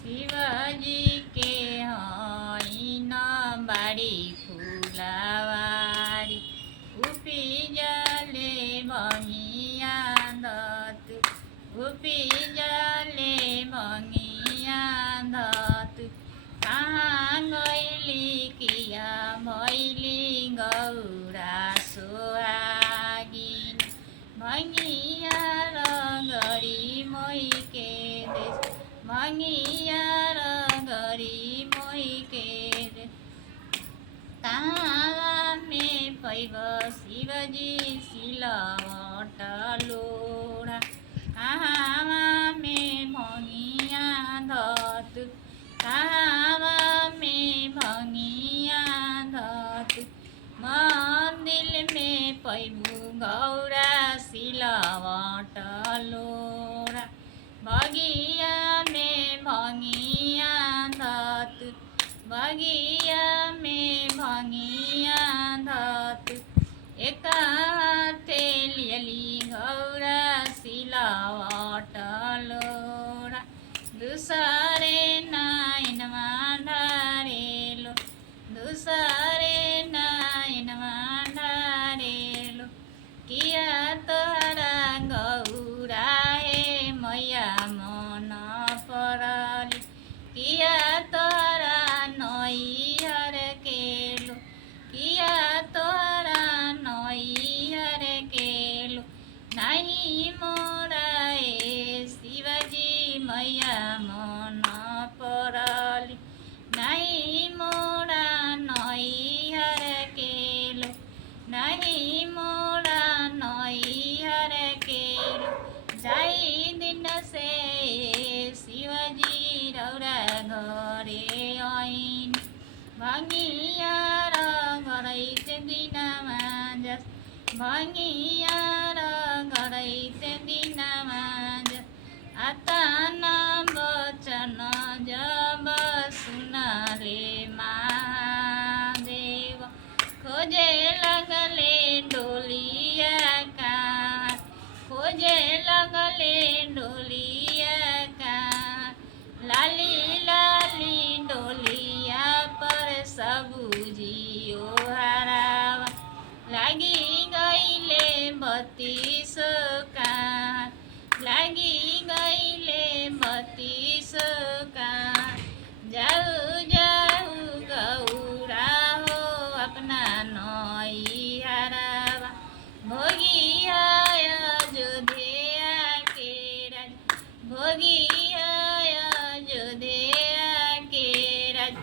शिवजी के होइन बारी फुलवारी उपिजले भङ्गिया धतु उपिजले भङ्गिया धतु कहाँ गैली किया भैली गौरा सोहागिन भङ्गिया र गरी मोइके देश भङ्गिया र गरी मोइके देश कहाँ में पैब शिवजी सिलवट लोढा कहाँ में भङ्गिया धतु कहाँ में भङ्गिया धतु मन्दिर में पैबु गौरा सिलवट लोढा बगिया में भङ्गिया धतु बगिया में भङ्गिया धतु एक हाते लियली गौरा सिलवट लोढा दूसरे नयनमा ढारेलो दूसरे नयनमा ढारेलो किया तोरा गौरा हे मैया मन परली किया तोरा नैहर केलो किया तोरा नैहर केलो नहीं मोरा ए शिवजी मैया मन परली नहीं मोरा नैहर केलो नहीं मोरा नैहर केलो जाइदिन से शिवजी रौरा घरे ऐन भङ्गिया र घरै दिनमा जस भङ्गिया र घरै दिनमा जस आतना वचन जब सुनले महादेव खोजे लगले डोलिया कहाँ खोजे लगले डोलिया कहाँ लाली लाली डोलिया पर सबुजियो हरावा लागि गइले 32 कहाँ लागि गइले 32 कहाँ जाऊ जाऊ गौरा हो अपना नैहरवा भोगी आय अयोध्या के राज भोगी आय अयोध्या के राज